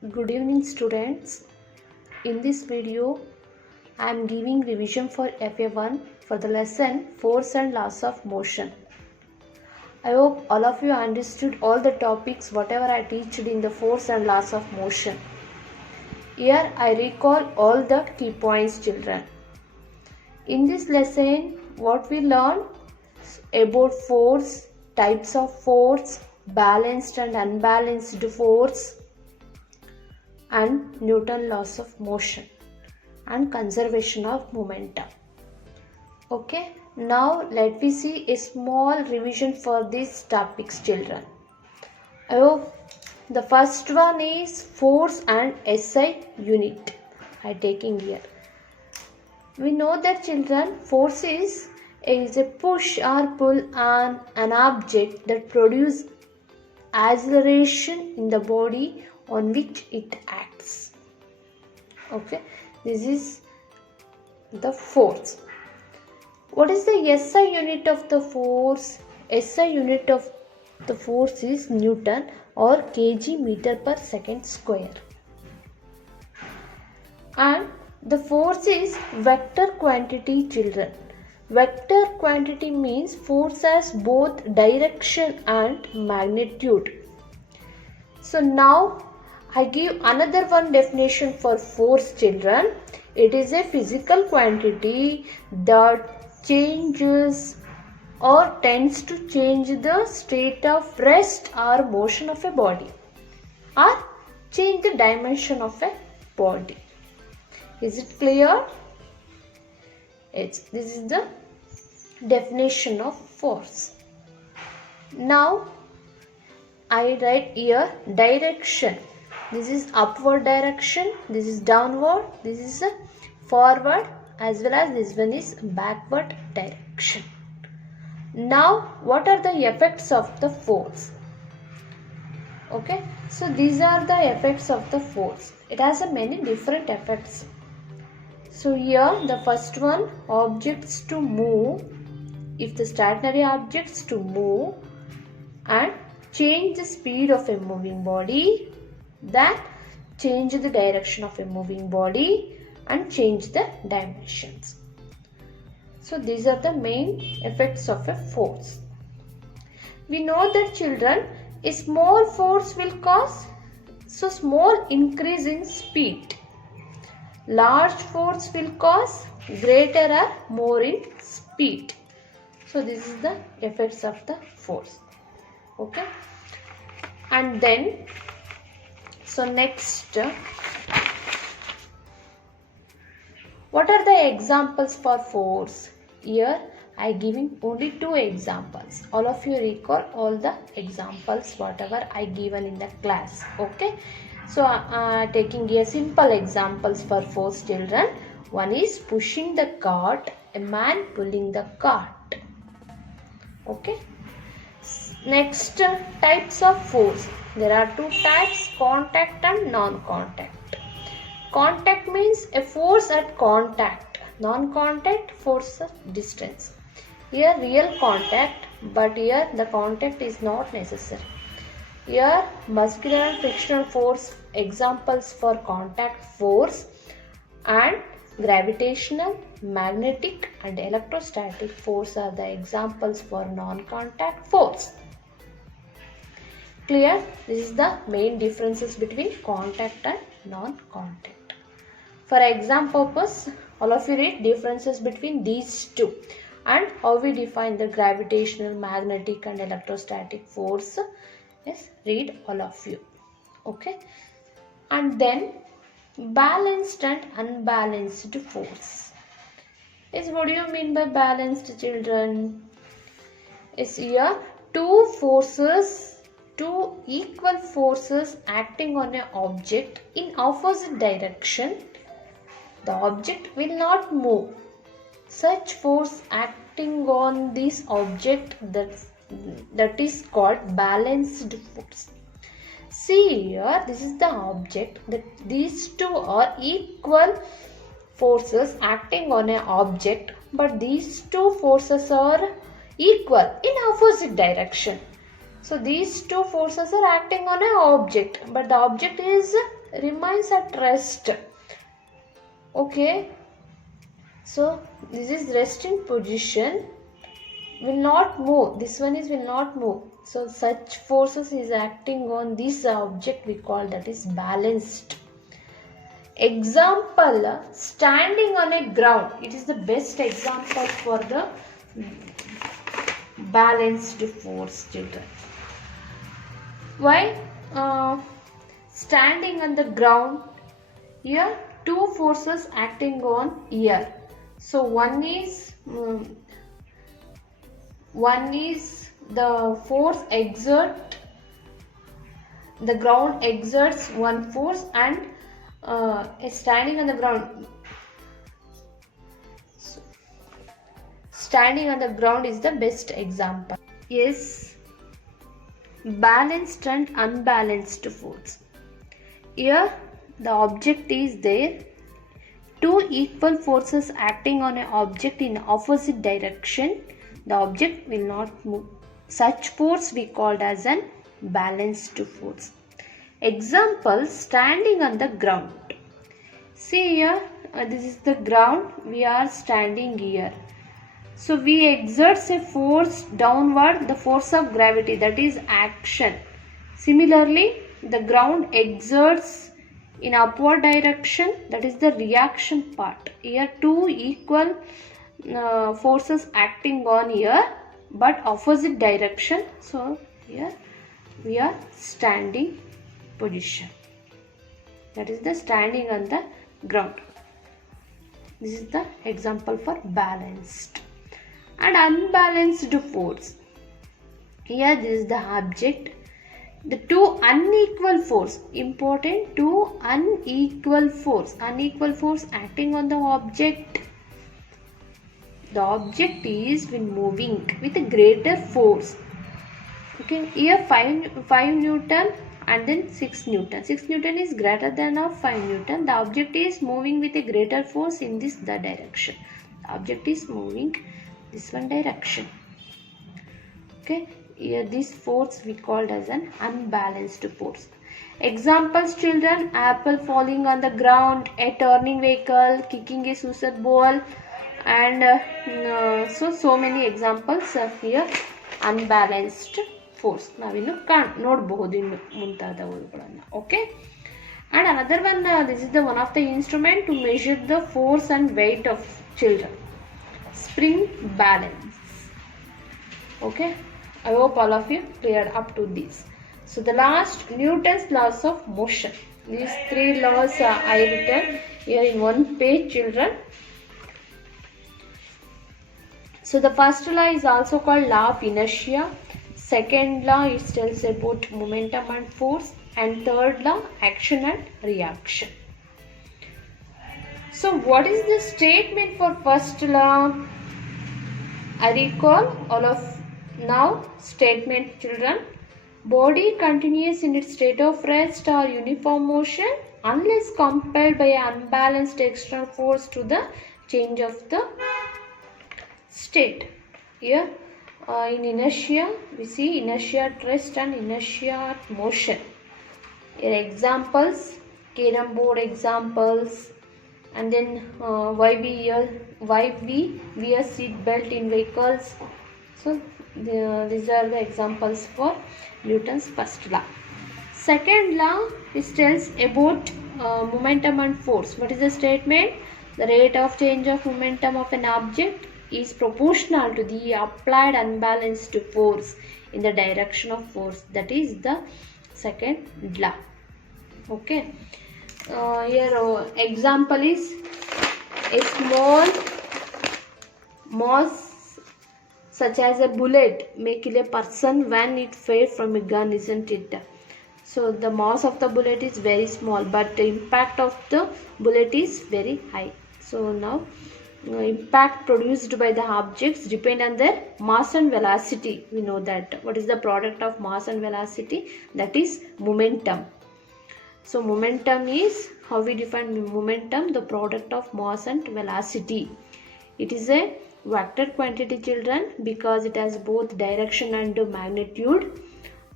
Good evening students. In this video I am giving revision for FA-1 for the lesson Force and Laws of Motion. I hope all of you understood all the topics whatever I teached in the Force and Laws of Motion. Here I recall all the key points, children. In this lesson what we learn about force, types of force, balanced and unbalanced force, and Newton's laws of motion and conservation of momentum. Okay, now let me see a small revision for these topics, children. I hope the first one is force and SI unit. I taking here. We know that, children, force is a push or pull on an object that produces acceleration in the body on which it acts. Okay, this is the force. What is the SI unit of the force? SI unit of the force is Newton or kg meter per second square. And the force is vector quantity, children. Vector quantity means force has both direction and magnitude. So now I give another one definition for force, children. It is a physical quantity that changes or tends to change the state of rest or motion of a body or change the dimension of a body. Is it clear? This is the definition of force. Now I write here direction. This is upward direction, this is downward, this is forward, as well as this one is backward direction. Now what are the effects of the force? Okay, so these are the effects of the force. It has many different effects. So here the first one, objects to move. If the stationary objects to move and change the speed of a moving body, then change the direction of a moving body and change the dimensions. So these are the main effects of a force. We know that, children, a small force will cause small increase in speed. Large force will cause greater or more in speed. So this is the effects of the force. Okay, and then next, what are the examples for force? Here I giving only two examples. All of you recall all the examples whatever I given in the class. Okay, so taking here simple examples for force, children. One is pushing the cart, a man pulling the cart. Okay. Next, types of force. There are two types, contact and non-contact. Contact means a force at contact. Non-contact, force at distance. Here real contact, but here the contact is not necessary. Here muscular and frictional force examples for contact force, and gravitational, magnetic and electrostatic force are the examples for non-contact force. Clear? This is the main differences between contact and non-contact. For exam purpose, all of you read differences between these two and how we define the gravitational, magnetic and electrostatic force. Yes, read all of you. Okay. And then balanced and unbalanced force. Yes, what do you mean by balanced, children? Is here two equal forces acting on an object in opposite direction. The object will not move. Such force acting on this object that is called balanced force. See here, this is the object, that these two are equal forces acting on an object, but these two forces are equal in opposite direction. So these two forces are acting on an object, but the object remains at rest. Okay, so this is resting position, will not move. This one is will not move. So such forces is acting on this object, we call that is balanced. Example, standing on a ground. It is the best example for the balanced force, children. Why? Standing on the ground, here two forces acting on here. So one is the force exert, the ground exerts one force, and standing on the ground. So, standing on the ground is the best example. Yes, balanced and unbalanced force. Here the object is there. Two equal forces acting on an object in opposite direction. The object will not move. Such force we called as an balanced force. Example, standing on the ground. See here, this is the ground. We are standing here. So we exert a force downward, the force of gravity, that is action. Similarly, the ground exerts in upward direction, that is the reaction part. Here two equal forces acting on here, but opposite direction. So here we are standing position, that is the standing on the ground. This is the example for balanced. And unbalanced force. Here this is the object. The two unequal force, important, two unequal force acting on the object. The object is been moving with a greater force. Okay, here 5 Newton and then 6 Newton. 6 Newton is greater than of 5 Newton. The object is moving with a greater force in the direction. The object is moving this one direction. Okay, here this force we called as an unbalanced force. Examples, children: apple falling on the ground, a turning vehicle, kicking a suicide ball, and so many examples here unbalanced force. ನಾವಿನ್ನು ನೋಡಬಹುದು ಇನ್ನು ಮುಂತಾದವುಗಳನ್ನು. Okay, and another one, this is the one of the instrument to measure the force and weight of children. Spring balance. Okay, I hope all of you cleared up to this. So the last, Newton's laws of motion. These three laws I written here in one page, children. So the first law is also called law of inertia. Second law, it tells about momentum and force, and third law, action and reaction. So what is the statement for first law? I recall all of now statement, children. Body continues in its state of rest or uniform motion unless compelled by an unbalanced external force to the change of the state. Here in inertia, we see inertia at rest and inertia at motion. Here examples, carom board examples, and then why we wear seat belt in vehicles. So these are the examples for Newton's first law. Second law, it tells about momentum and force. What is the statement? The rate of change of momentum of an object is proportional to the applied unbalanced force in the direction of force. That is the second law. Okay, here example is a small mass such as a bullet may kill a person when it fired from a gun, isn't it? So the mass of the bullet is very small, but the impact of the bullet is very high. So now impact produced by the objects depend on their mass and velocity. We know that. What is the product of mass and velocity? That is momentum. So momentum is, how we define momentum? The product of mass and velocity. It is a vector quantity, children, because it has both direction and magnitude.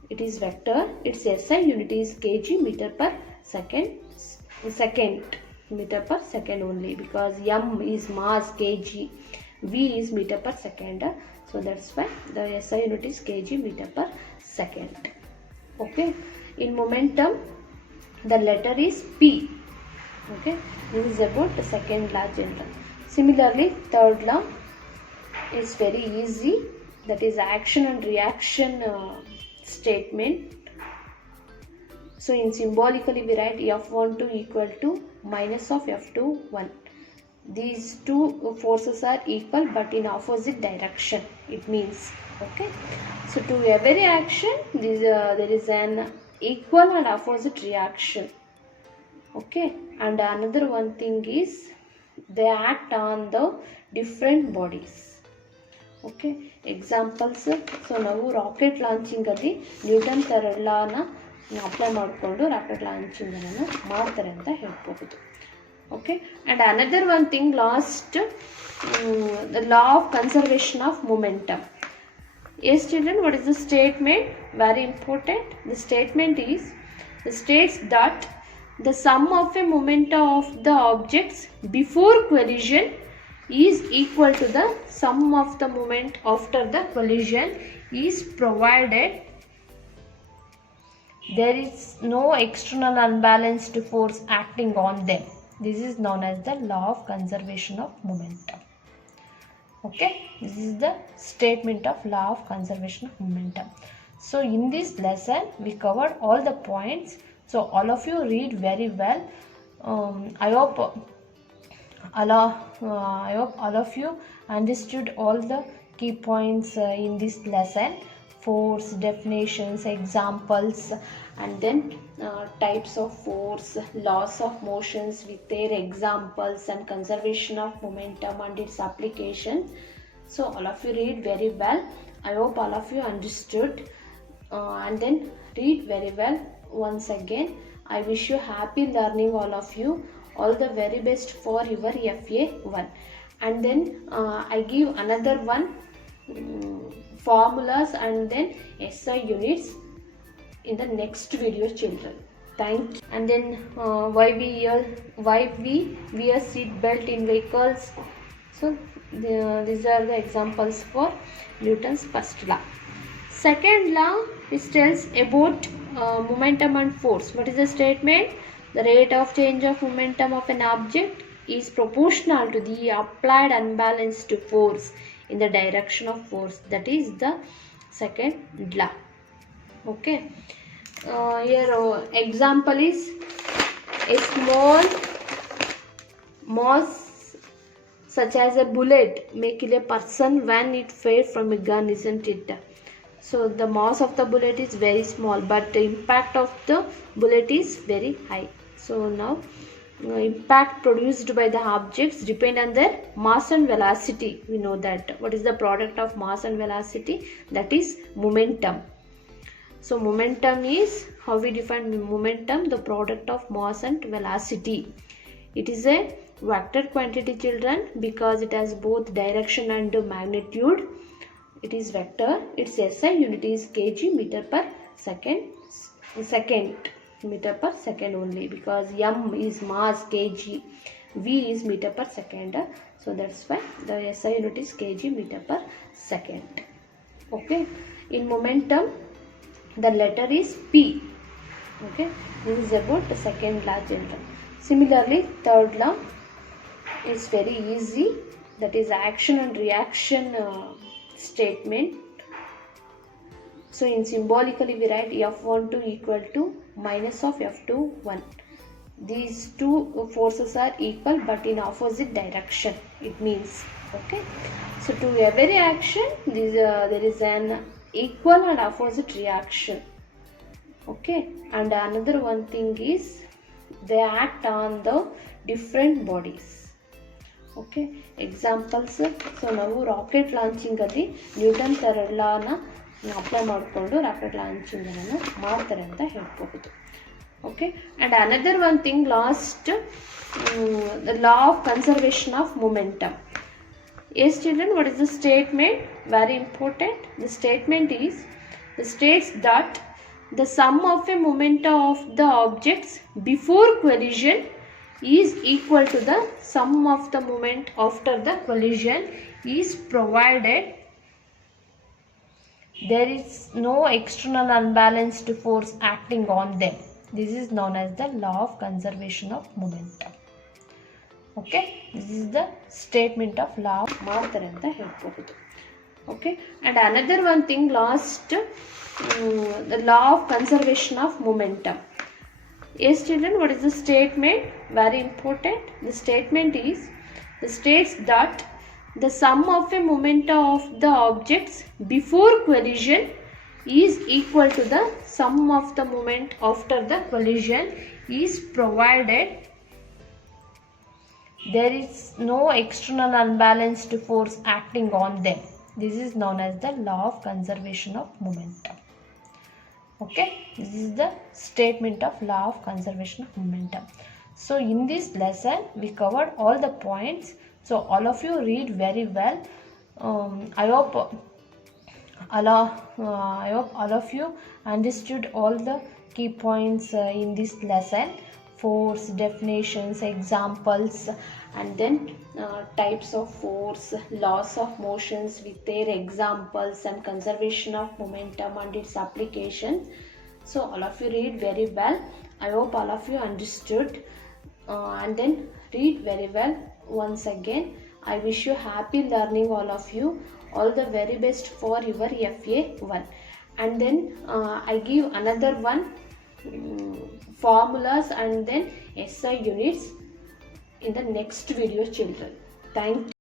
it is vector, its SI unit is kg meter per second meter per second only, because m is mass kg, v is meter per second, so that's why the SI unit is kg meter per second. Okay, in momentum the letter is P. Okay, this is about the second law general. Similarly, third law is very easy, that is action and reaction statement. So in symbolically we write F12 equal to minus of F21. These two forces are equal but in opposite direction, it means. Okay, so to every action there is an equal and opposite reaction. Okay, and another one thing is they act on the different bodies. Okay, examples, so ನಾವು rocket launching ಅಲ್ಲಿ Newton third ಲಾನ apply ಮಾಡಿಕೊಂಡು rocket launching ಅನ್ನು ಮಾಡ್ತಾರೆ ಅಂತ ಹೇಳ್ಬಹುದು. Okay, and another one thing last, the law of conservation of momentum. Yes children, what is the statement? Very important. The statement is, the states that the sum of a momentum of the objects before collision is equal to the sum of the moment after the collision is provided there is no external unbalanced force acting on them. This is known as the law of conservation of momentum. Okay, this is the statement of law of conservation of momentum. So in this lesson we covered all the points, so all of you read very well. I hope all of you understood all the key points in this lesson: force, definitions, examples, and then types of force, laws of motions with their examples, and conservation of momentum and its application. So all of you read very well. I hope all of you understood, and then read very well once again. I wish you happy learning, all of you. All the very best for your FA-1. And then I give another one, formulas and then SI units in the next video children. Thank you. And then why we wear seat belt in vehicles. So these are the examples for Newton's first law. Second law, it tells about momentum and force. What is the statement? The rate of change of momentum of an object is proportional to the applied unbalanced force in the direction of force. That is the second law. Okay, here example is a small mass such as a bullet may kill a person when it fired from a gun, isn't it? So the mass of the bullet is very small but the impact of the bullet is very high. So now impact produced by the objects depend on their mass and velocity. We know that. What is the product of mass and velocity? That is momentum. So momentum is, how we define momentum? The product of mass and velocity. It is a vector quantity children because it has both direction and magnitude. It is vector. Its SI unit is kg meter per second meter per second only, because m is mass kg, v is meter per second, so that's why the SI unit is kg meter per second. Okay, in momentum the letter is P. Okay, this is about the second law general. Similarly, third law is very easy, that is action and reaction statement. So in symbolically we write F12 equal to minus of F21. These two forces are equal but in opposite direction, it means. Okay, so to every action there is an equal and opposite reaction. Okay, and another one thing is they act on the different bodies. Okay, examples, so ನಾವು rocket launching ಅಲ್ಲಿ Newton third ಲಾನ apply ಮಾಡಿಕೊಂಡು rocket launching ಅನ್ನು ಮಾಡ್ತಾರೆ ಅಂತ ಹೇಳ್ಬಹುದು. Okay, and another one thing last, the law of conservation of momentum. Yes children, what is the statement? Very important. The statement is, the states that the sum of a momenta of the objects before collision is equal to the sum of the moment after the collision is provided there is no external unbalanced force acting on them. This is known as the law of conservation of momentum. Okay, this is the statement of law ಮಾಡ್ತಾರೆ ಅಂತ ಹೇಳ್ಬಹುದು. Okay, and another one thing last, the law of conservation of momentum. Yes children, what is the statement? Very important. The statement states that the sum of a momenta of the objects before collision is equal to the sum of the moment after the collision is provided there is no external unbalanced force acting on them. This is known as the law of conservation of momentum. Okay, this is the statement of law of conservation of momentum. So in this lesson we covered all the points. So all of you read very well. I hope all of you understood all the key points in this lesson: force, definitions, examples, and then types of force, laws of motions with their examples, and conservation of momentum and its applications. So all of you read very well. I hope all of you understood, and then read very well once again. I wish you happy learning, all of you. All the very best for your FA-1. And then I give another one, formulas and then SI units in the next video children. Thank you.